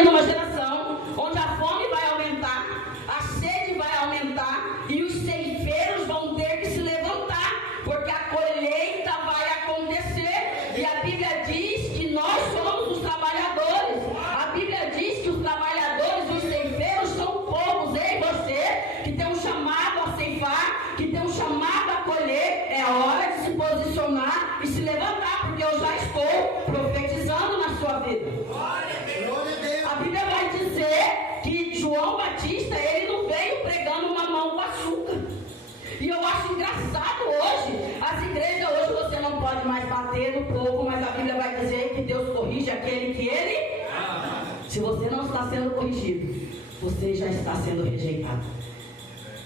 indo uma geração onde a fome vai aumentar, a sede vai aumentar e os ceifeiros vão ter que se levantar, porque a colheita vai acontecer. E a Bíblia diz que nós somos os trabalhadores. A Bíblia diz que os trabalhadores, os ceifeiros são povos. Ei, você que tem um chamado a ceifar, que tem um chamado a colher, é hora de se posicionar e se levantar, porque eu já estou profetizando na sua vida. A Bíblia vai dizer que João Batista, ele não veio pregando mamão com açúcar. E eu acho engraçado hoje, as igrejas hoje você não pode mais bater no povo, mas a Bíblia vai dizer que Deus corrige aquele que ele... Se você não está sendo corrigido, você já está sendo rejeitado.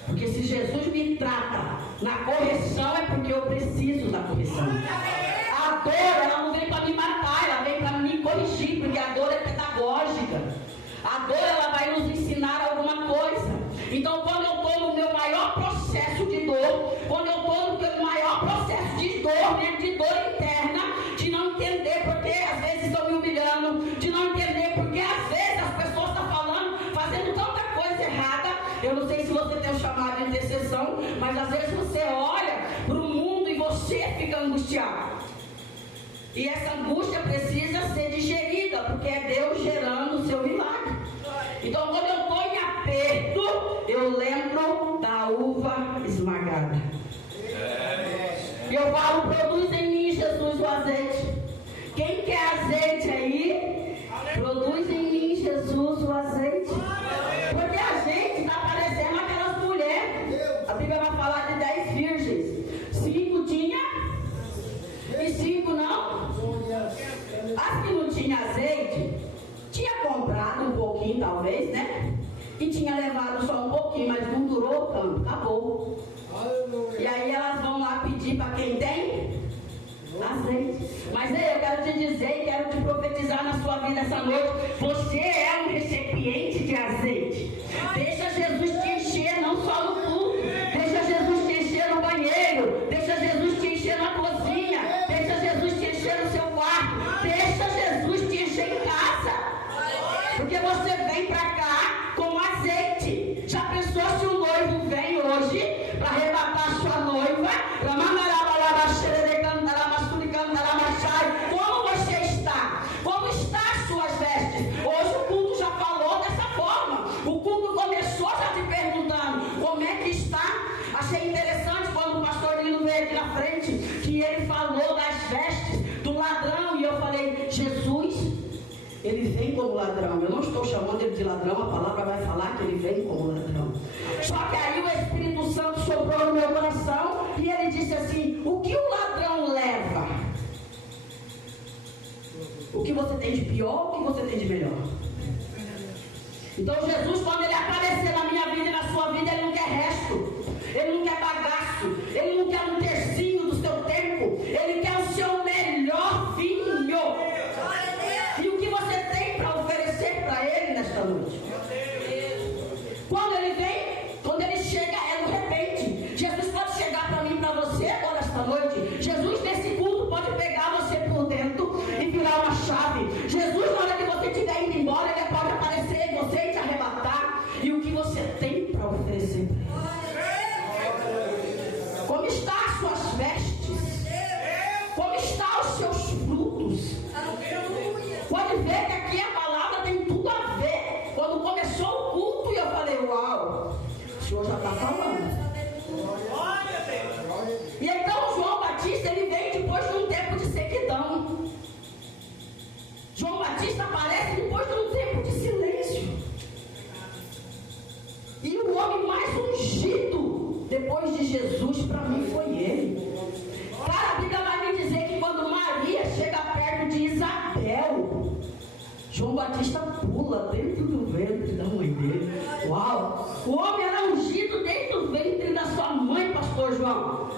Porque se Jesus me trata na correção, é porque eu preciso da correção. A dor, ela não vem para me matar, ela vem para me corrigir, porque a dor é pedagógica. A dor, ela vai nos ensinar alguma coisa. Então, quando eu estou no meu maior processo de dor, quando eu estou no meu maior processo de dor, né, de dor interna, de não entender porque às vezes estão me humilhando, de não entender porque às vezes as pessoas estão falando, fazendo tanta coisa errada. Eu não sei se você tem um chamado de intercessão, mas às vezes você olha para o mundo e você fica angustiado. E essa angústia precisa ser digerida, porque é Deus gerando o seu milagre. Então, quando eu estou em aperto, eu lembro da uva esmagada. Eu falo, produz em mim, Jesus, o azeite. Quem quer azeite aí, produz em mim, Jesus, o azeite. Porque a gente está parecendo aquelas mulheres. A Bíblia vai falar de 10 virgens. 5 tinha e 5 não. As que não tinha azeite, tinha comprado um pouquinho talvez, né? E tinha levado só um pouquinho, mas não durou tanto, acabou. E aí elas vão lá pedir para quem tem azeite. Mas aí eu quero te dizer e quero te profetizar na sua vida essa noite. Você é um recipiente de azeite. Deixa Jesus te encher, não só no culto. Deixa Jesus te encher no banheiro. Deixa Jesus te encher na cozinha. Deixa Jesus te encher no seu quarto. Deixa Jesus te encher em casa. Porque você vem para cá com azeite. Já pensou se o noivo vem hoje para arrebatar sua noiva? Para mandar como você está? Como está as suas vestes? Hoje o culto já falou dessa forma. O culto começou já te perguntando como é que está. Achei interessante quando o pastor Lino veio aqui na frente, que ele falou das vestes do ladrão. E eu falei, Jesus, ele vem como ladrão. Eu não estou chamando ele de ladrão, a palavra vai falar que ele vem como ladrão. Só que aí o Espírito Santo soprou no meu coração e ele disse assim, o que o ladrão leva? O que você tem de pior, o que você tem de melhor. Então Jesus, quando ele aparecer na minha vida e na sua vida, ele não quer resto, ele não quer bagaço, ele não quer um tercinho do seu tempo, ele quer o seu melhor vinho. E o que você tem para oferecer para ele nesta noite? Quando ele vem, quando ele chega, é no repente. Jesus pode chegar para mim, para você agora esta noite. Jesus nesse culto pode pegar você por dentro e virar uma chave. Jesus, na hora que você estiver indo embora, ele pode aparecer em você e te arrebatar. E o que você tem para oferecer para ele? Como está as suas vestes? Como estão os seus frutos? Pode ver que aqui a palavra tem tudo a ver. Quando começou o culto, eu falei, uau, o Senhor já está falando. E então João Batista, ele vem depois de um tempo de sequidão. João Batista aparece depois de um tempo de silêncio. E o homem mais ungido depois de Jesus para mim foi ele. Cara, a Bíblia vai me dizer que quando Maria chega perto de Isabel, João Batista pula dentro do ventre da mãe dele. Uau! O homem era ungido dentro do ventre da sua mãe, pastor João.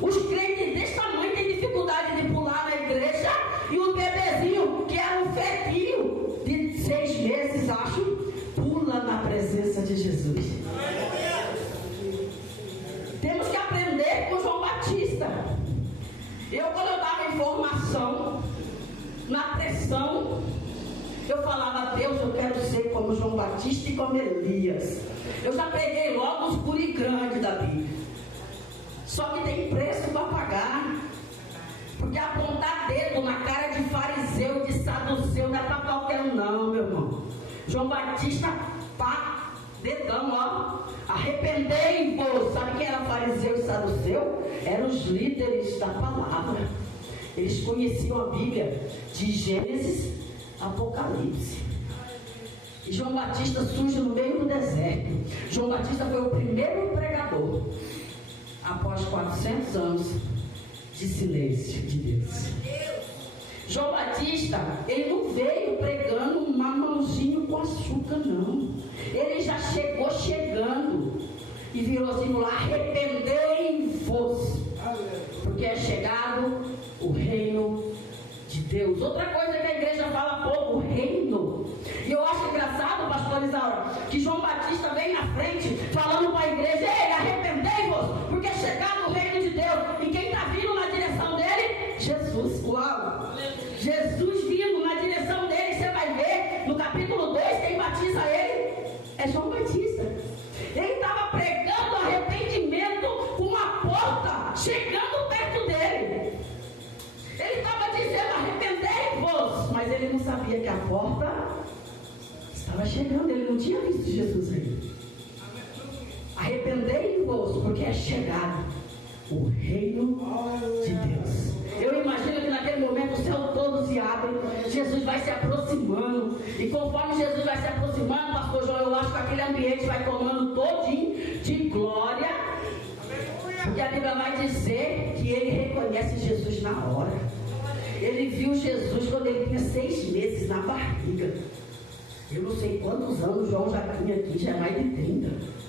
Os crentes desse tamanho têm dificuldade de pular na igreja. E o bebezinho, que era um fetinho de 6 meses, acho, pula na presença de Jesus. Temos que aprender com João Batista. Quando eu estava em formação, na pressão, eu falava, Deus, eu quero Batista e como Elias. Eu já preguei logo os guri grandes da Bíblia. Só que tem preço para pagar. Porque apontar dedo na cara de fariseu e de saduceu não é para qualquer um não, meu irmão. João Batista, pá, dedão, ó. Arrependei-vos. Sabe quem era fariseu e saduceu? Eram os líderes da palavra. Eles conheciam a Bíblia de Gênesis a Apocalipse. E João Batista surge no meio do deserto. João Batista foi o primeiro pregador após 400 anos de silêncio de Deus. João Batista, ele não veio pregando um mamãozinho com açúcar, não. Ele já chegou chegando e virou assim lá: arrependei-vos, porque é chegado o reino de Deus. Outra coisa que a igreja fala pouco, o reino. E eu acho engraçado, pastor Isaura, que João Batista vem na frente falando para a igreja: ei, arrependei-vos, porque é chegado o reino de Deus. E quem está vindo na direção dele? Jesus. Uau! Jesus vindo na direção dele. Você vai ver no capítulo 2, quem batiza ele é João Batista. Ele estava pregando arrependimento com uma porta chegando perto dele. Ele estava dizendo: arrependei-vos, mas ele não sabia que a porta estava chegando. Ele não tinha visto Jesus aí. Arrependei-vos, porque é chegado o reino de Deus. Eu imagino que naquele momento o céu todo se abre, Jesus vai se aproximando, e conforme Jesus vai se aproximando, pastor João, eu acho que aquele ambiente vai tomando todinho de glória, porque a Bíblia vai dizer que ele reconhece Jesus na hora. Ele viu Jesus quando ele tinha 6 meses na barriga. Eu não sei quantos anos João já tinha aqui, já é mais de 30.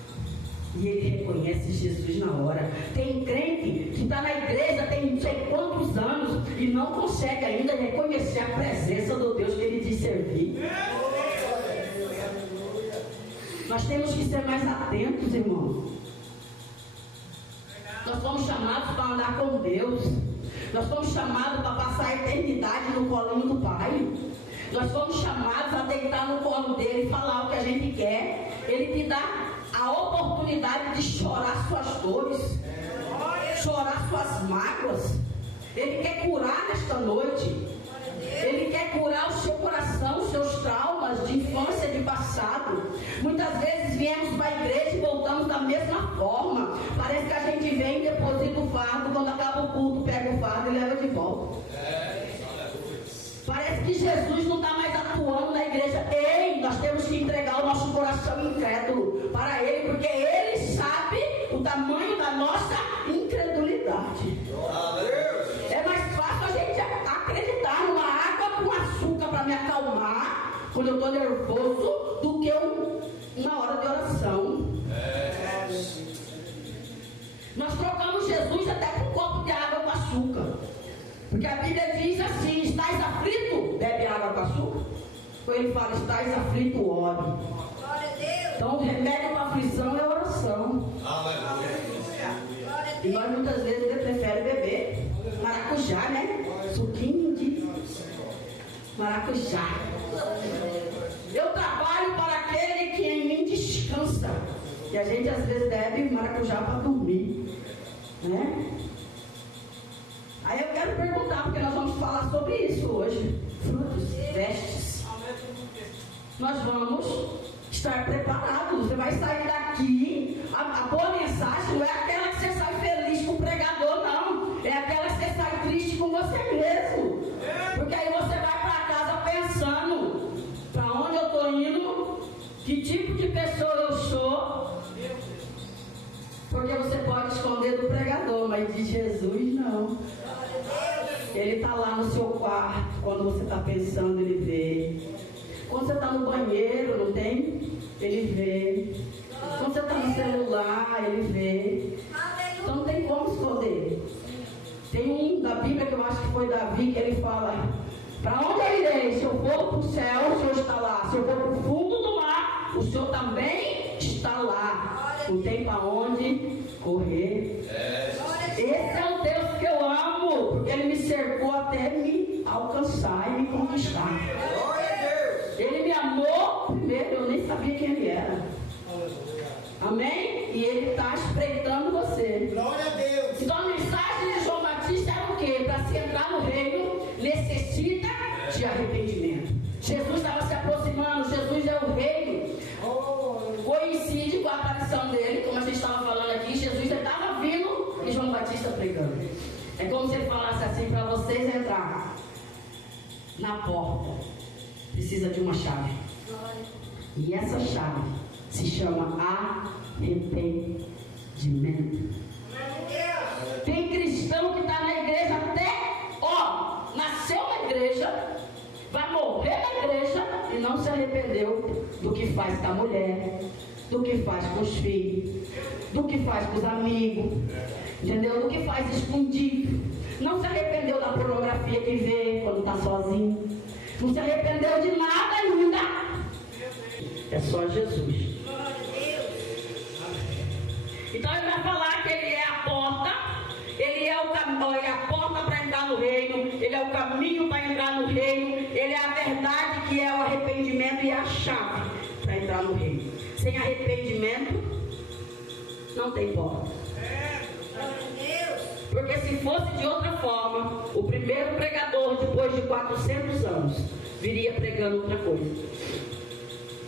E ele reconhece Jesus na hora. Tem crente que está na igreja tem não sei quantos anos e não consegue ainda reconhecer a presença do Deus que ele diz servir. Nós temos que ser mais atentos, irmão. Nós somos chamados para andar com Deus. Nós somos chamados para passar a eternidade no colinho do Pai. Nós somos chamados a deitar no colo dele e falar o que a gente quer. Ele te dá a oportunidade de chorar suas dores, chorar suas mágoas. Ele quer curar nesta noite. Ele quer curar o seu coração, os seus traumas de infância, de passado. Muitas vezes viemos para a igreja e voltamos da mesma forma. Parece que a gente vem e deposita o fardo, quando acaba o culto, pega o fardo e leva de volta. Parece que Jesus não está mais atuando na igreja. Ei, nós temos que entregar o nosso coração incrédulo para Ele, porque Ele sabe o tamanho da nossa incredulidade. É mais fácil a gente acreditar numa água com açúcar para me acalmar quando eu estou nervoso do que uma hora de oração. Nós trocamos Jesus até com um copo de água com açúcar. Porque a Bíblia diz assim: estás aflito? Bebe água com açúcar. Ou ele fala: estás aflito, ore. Então o remédio para a aflição é oração. E nós muitas vezes preferimos beber maracujá, né? Suquinho de maracujá. Eu trabalho para aquele que em mim descansa. E a gente às vezes bebe maracujá para dormir, né? Aí eu quero perguntar, porque nós vamos falar sobre isso hoje. Frutos, vestes. Nós vamos estar preparados. Você vai sair daqui. A boa mensagem não é aquela que você sai feliz com o pregador, não. É aquela que você sai triste com você mesmo. Porque aí você vai para casa pensando: para onde eu estou indo? Que tipo de pessoa eu sou? Porque você pode esconder do pregador, mas de Jesus não. Ele está lá no seu quarto. Quando você está pensando, ele vê. Quando você está no banheiro, não tem? Ele vê. Quando você está no celular, ele vê. Então não tem como esconder. Tem um da Bíblia que eu acho que foi Davi, que ele fala: para onde eu irei? Se eu for para o céu, o Senhor está lá. Se eu for para o fundo do mar, o Senhor também está lá. Não tem para onde correr. Esse é o Deus que eu amo, porque Ele me cercou até me alcançar e me conquistar. Ele me amou primeiro, eu nem sabia que Ele está espreitando você. Glória a Deus. Então a mensagem de João Batista era o quê? Para se entrar no reino, necessita de arrependimento. Jesus estava se aproximando, Jesus é o reino. Coincide com a aparição dele, como a gente estava falando aqui, Jesus estava vindo e João Batista pregando. É como se ele falasse assim, para vocês entrar na porta, precisa de uma chave. E essa chave se chama arrependimento. Tem cristão que está na igreja até, nasceu na igreja, vai morrer na igreja e não se arrependeu do que faz com a mulher, do que faz com os filhos, do que faz com os amigos, entendeu? Do que faz escondido. Não se arrependeu da pornografia que vê quando está sozinho. Não se arrependeu de nada ainda. É só Jesus. Então ele vai falar que ele é a porta, ele é a porta para entrar no reino, ele é o caminho para entrar no reino, ele é a verdade que é o arrependimento e a chave para entrar no reino. Sem arrependimento não tem porta. Porque se fosse de outra forma, o primeiro pregador, depois de 400 anos, viria pregando outra coisa.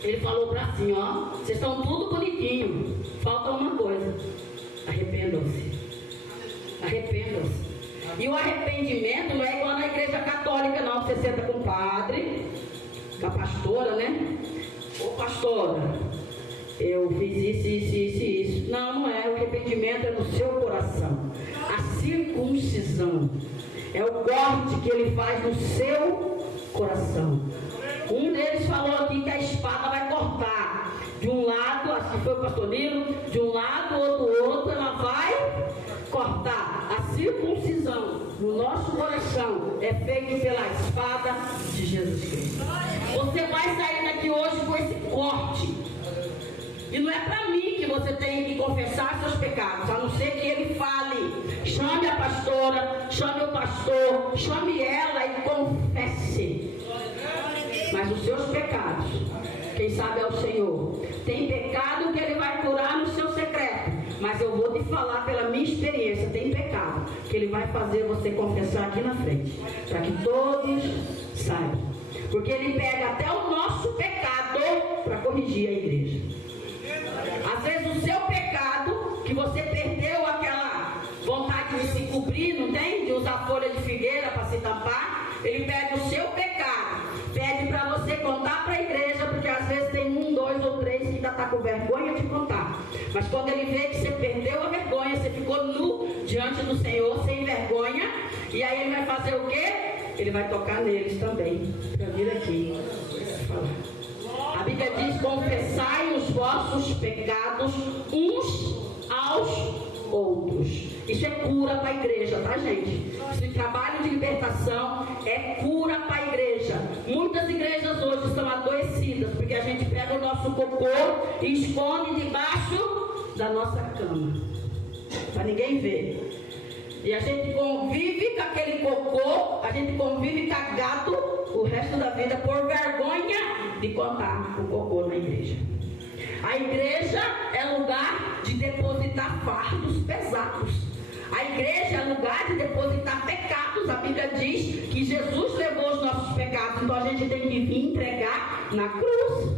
Ele falou para assim, ó, vocês estão tudo bonitinho, falta uma coisa, arrependam-se. Arrependam-se. E o arrependimento não é igual na igreja católica não, você senta com o padre, com a pastora, né? Ô pastora, eu fiz isso. Não é, o arrependimento é no seu coração. A circuncisão é o corte que ele faz no seu coração. Um deles falou aqui que a espada vai cortar de um lado, acho que foi o pastor Nilo, de um lado ou do outro, ela vai cortar. A circuncisão no nosso coração é feita pela espada de Jesus Cristo. Você vai sair daqui hoje com esse corte. E não é para mim que você tem que confessar seus pecados, a não ser que ele fale. Chame a pastora, chame o pastor, chame ela e confesse. Mas os seus pecados, quem sabe é o Senhor. Tem pecado que ele vai curar no seu secreto. Mas eu vou te falar pela minha experiência, tem pecado que ele vai fazer você confessar aqui na frente, para que todos saibam. Porque ele pega até o nosso pecado para corrigir a igreja. Às vezes o seu pecado, que você perdeu aquela vontade de se cobrir, não tem? De usar folha de figueira para se tampar. Ele pega o seu pecado, pede para você contar para a igreja, porque às vezes tem 1, 2 ou 3 que ainda está com vergonha de contar. Mas quando ele vê que você perdeu a vergonha, você ficou nu diante do Senhor, sem vergonha, e aí ele vai fazer o quê? Ele vai tocar neles também, para vir aqui falar. A Bíblia diz: confessai os vossos pecados uns aos outros. Isso é cura para a igreja, tá, gente? Esse trabalho de libertação é cura para a igreja. Muitas igrejas hoje estão adoecidas porque a gente pega o nosso cocô e esconde debaixo da nossa cama, para ninguém ver. E a gente convive com aquele cocô, a gente convive cagado o resto da vida por vergonha de contar o cocô na igreja. A igreja é lugar de depositar fardos pesados. A igreja é lugar de depositar pecados. A Bíblia diz que Jesus levou os nossos pecados, então a gente tem que vir entregar na cruz.